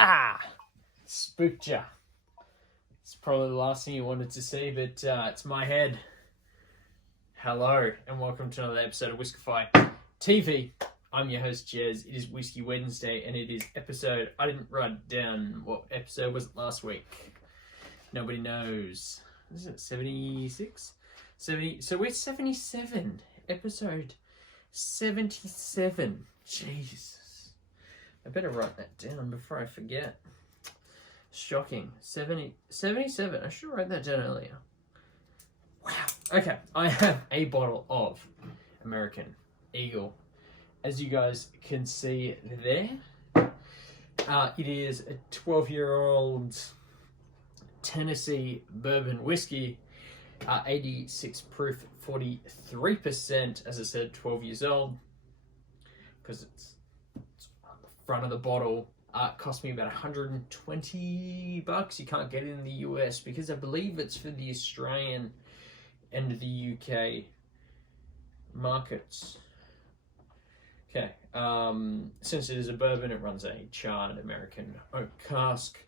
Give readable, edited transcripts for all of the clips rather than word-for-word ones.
Ha! Spooked ya. It's probably the last thing you wanted to see, but it's my head. Hello, and welcome to another episode of WhiskefyTV. I'm your host, Jez. It is Whiskey Wednesday, and it is episode... I didn't write down what episode was it last week. Nobody knows. Is it 76? 70. So we're 77. Episode 77. Jesus. I better write that down before I forget. Shocking. 77. I should write that down earlier. Wow. Okay. I have a bottle of American Eagle. As you guys can see there, it is a 12-year-old Tennessee bourbon whiskey, 86 proof, 43%. As I said, 12 years old, because it's on the front of the bottle. It cost me about $120. You can't get it in the US because I believe it's for the Australian and the UK markets. Okay, since it is a bourbon, it runs a charred American oak cask.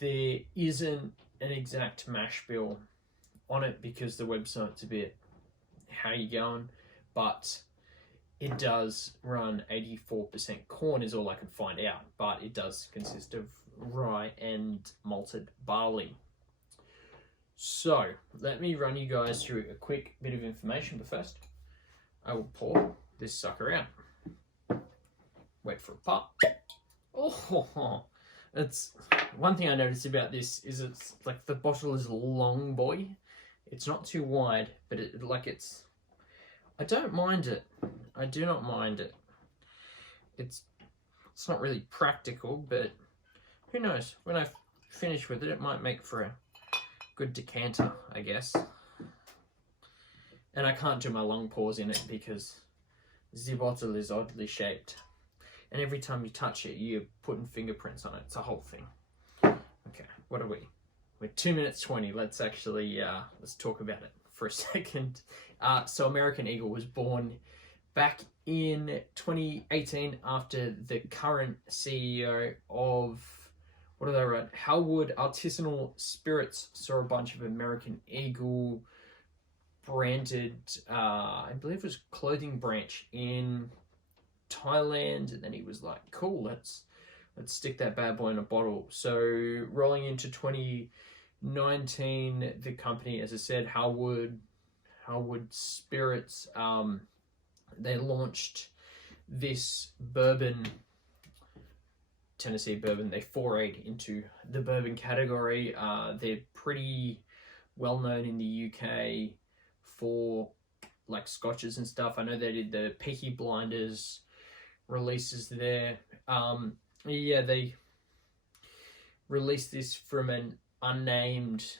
There isn't an exact mash bill on it because the website's a bit how you going, but it does run 84% corn is all I could find out, but it does consist of rye and malted barley. So let me run you guys through a quick bit of information, but first I will pour this sucker out. Wait for a pop. Oh, it's one thing I noticed about this is it's like the bottle is long, boy. It's not too wide, but it's. I don't mind it. I do not mind it. It's not really practical, but who knows? When I finish with it, it might make for a good decanter, I guess. And I can't do my long pours in it because the bottle is oddly shaped. And every time you touch it, you're putting fingerprints on it. It's a whole thing. Okay, what are we? We're 2 minutes 20. Let's actually, let's talk about it for a second. So American Eagle was born back in 2018 after the current CEO of, what did I write? Halewood Artisanal Spirits saw a bunch of American Eagle branded, I believe it was clothing branch in Thailand, and then he was like, cool, let's stick that bad boy in a bottle. So rolling into 2019, the company, as I said, Halewood Spirits, they launched this bourbon, Tennessee bourbon. They forayed into the bourbon category. They're pretty well known in the UK for like scotches and stuff. I know they did the Peaky Blinders releases there. They released this from an unnamed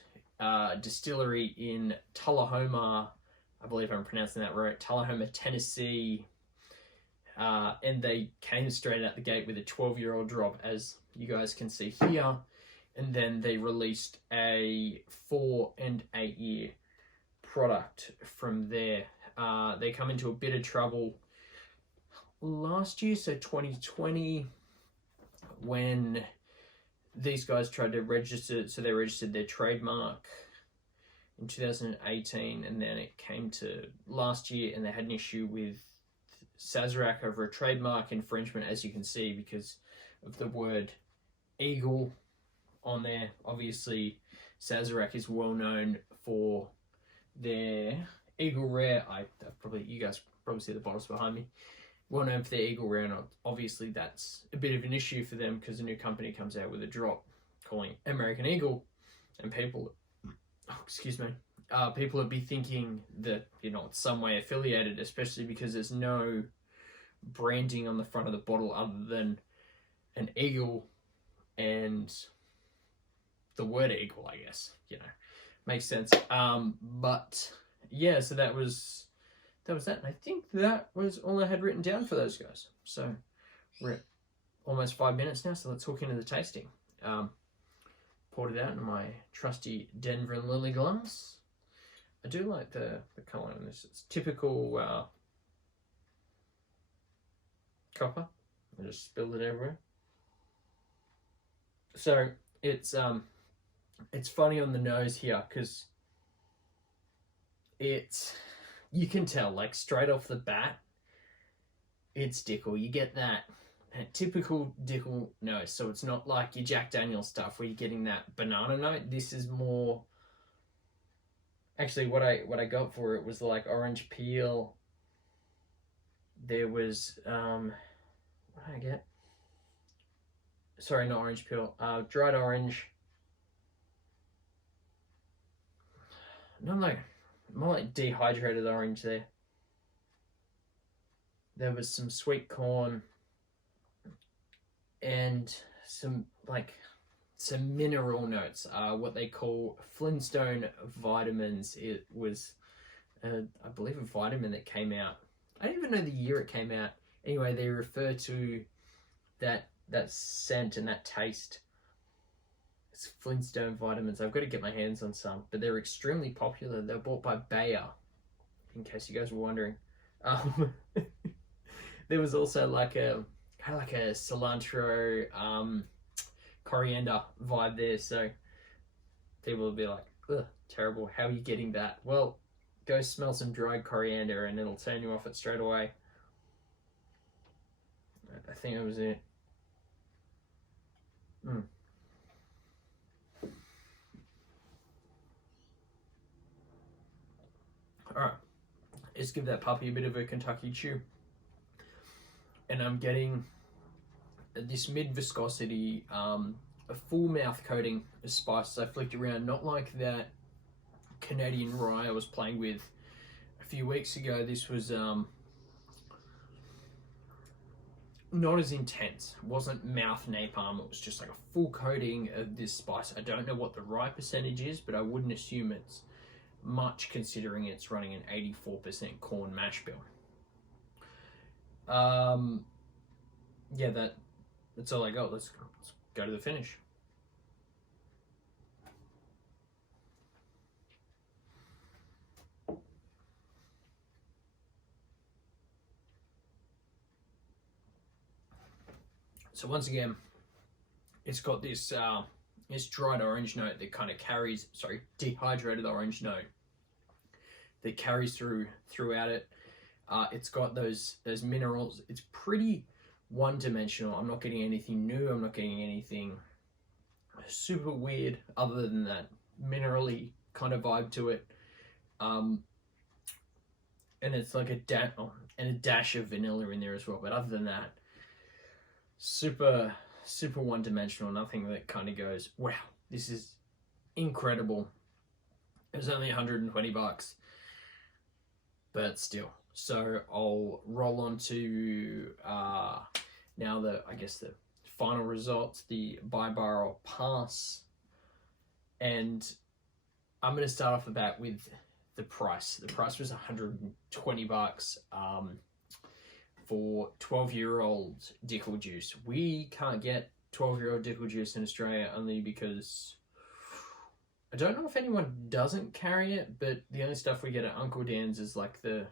distillery in Tullahoma. I believe I'm pronouncing that right. Tullahoma, Tennessee. And they came straight out the gate with a 12-year-old drop, as you guys can see here. And then they released a 4 and 8 year product from there. They come into a bit of trouble last year, so 2020, when these guys tried to register, so they registered their trademark in 2018, and then it came to last year and they had an issue with Sazerac over a trademark infringement, as you can see, because of the word Eagle on there. Obviously, Sazerac is well known for their Eagle Rare. You guys probably see the bottles behind me. Well known for their Eagle Rare, and obviously that's a bit of an issue for them because a new company comes out with a drop calling American Eagle, and people would be thinking that, it's some way affiliated, especially because there's no branding on the front of the bottle other than an eagle and the word eagle, I guess, makes sense. But yeah, so that was that. And I think that was all I had written down for those guys. So we're at almost 5 minutes now, so let's hook into the tasting. Poured it out in my trusty Denver and Lily glass. I do like the colour on this. It's typical copper. I just spilled it everywhere. So it's funny on the nose here because you can tell like straight off the bat it's Dickel. You get that typical Dickel nose. So it's not like your Jack Daniel's stuff where you're getting that banana note. This is more. Actually, what I got for it was like orange peel. There was what did I get? Sorry, not orange peel. Dried orange. Not like more like dehydrated orange there. There was some sweet corn and some mineral notes, what they call Flintstone vitamins. It was, I believe, a vitamin that came out. I don't even know the year it came out. Anyway, they refer to that scent and that taste. It's Flintstone vitamins. I've got to get my hands on some, but they're extremely popular. They're bought by Bayer, in case you guys were wondering. There was also like a cilantro, coriander vibe there, so people will be like, ugh, terrible, how are you getting that? Well, go smell some dried coriander and it'll turn you off it straight away. I think that was it. Alright, let's give that puppy a bit of a Kentucky chew. And I'm getting this mid viscosity, a full mouth coating of spices I flicked around, not like that Canadian rye I was playing with a few weeks ago. This was not as intense. It wasn't mouth napalm, it was just like a full coating of this spice. I don't know what the rye percentage is, but I wouldn't assume it's much considering it's running an 84% corn mash bill. Yeah, that's all I got. Let's go to the finish. So once again, it's got this dried orange note that kind of carries, dehydrated orange note that carries throughout it. It's got those minerals. It's pretty one-dimensional. I'm not getting anything new. I'm not getting anything super weird other than that minerally kind of vibe to it. And it's like a dash of vanilla in there as well. But other than that, super one-dimensional. Nothing that kind of goes, wow, this is incredible. It was only $120, but still. So I'll roll on to now the final results, the by barrel pass, and I'm going to start off the bat with the price. The price was $120 for 12-year-old Dickel juice. We can't get 12-year-old Dickel juice in Australia only because I don't know if anyone doesn't carry it, but the only stuff we get at Uncle Dan's is like the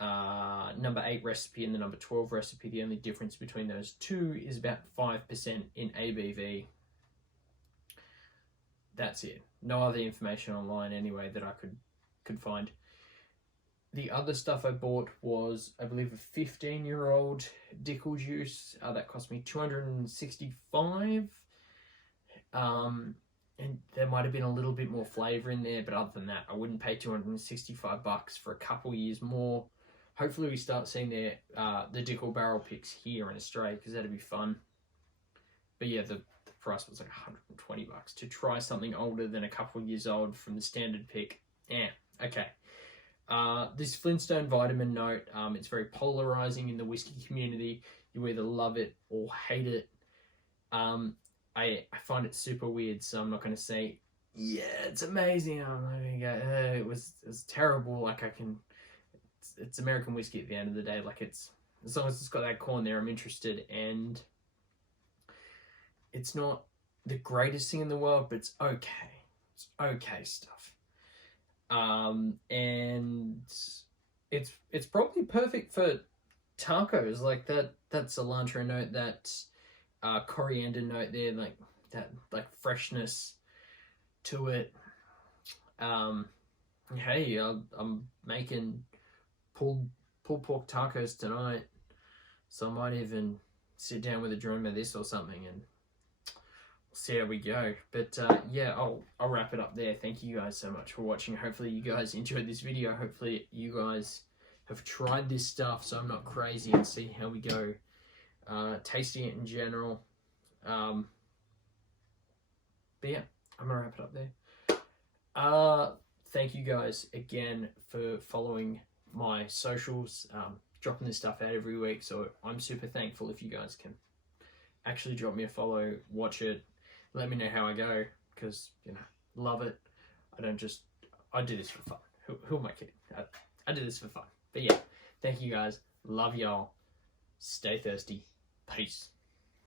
number 8 recipe and the number 12 recipe. The only difference between those two is about 5% in ABV. That's it. No other information online anyway that I could find. The other stuff I bought was, I believe, a 15-year-old Dickel juice. That cost me $265. And there might have been a little bit more flavour in there, but other than that, I wouldn't pay $265 for a couple years more. Hopefully we start seeing the Dickel barrel picks here in Australia, because that'd be fun. But yeah, the price was like $120 to try something older than a couple years old from the standard pick. Yeah, okay. This Flintstone vitamin note, it's very polarizing in the whiskey community. You either love it or hate it. I find it super weird, so I'm not going to say, yeah, it's amazing. I'm not going to go, it was terrible. Like it's American whiskey at the end of the day. Like it's, as long as it's got that corn there, I'm interested. And it's not the greatest thing in the world, but it's okay. It's okay stuff. And it's probably perfect for tacos, like that cilantro note, that coriander note there. Like that like freshness to it. Hey, I'm making pulled pork tacos tonight, so I might even sit down with a drum of this or something and see how we go. But yeah, I'll wrap it up there. Thank you guys so much for watching. Hopefully you guys enjoyed this video. Hopefully you guys have tried this stuff so I'm not crazy, and see how we go tasting it in general. But yeah, I'm gonna wrap it up there. Thank you guys again for following my socials, dropping this stuff out every week, so I'm super thankful if you guys can actually drop me a follow, watch it, let me know how I go, because, you know, love it. I do this for fun. Who am I kidding? I do this for fun. But yeah, thank you guys, love y'all, stay thirsty, peace.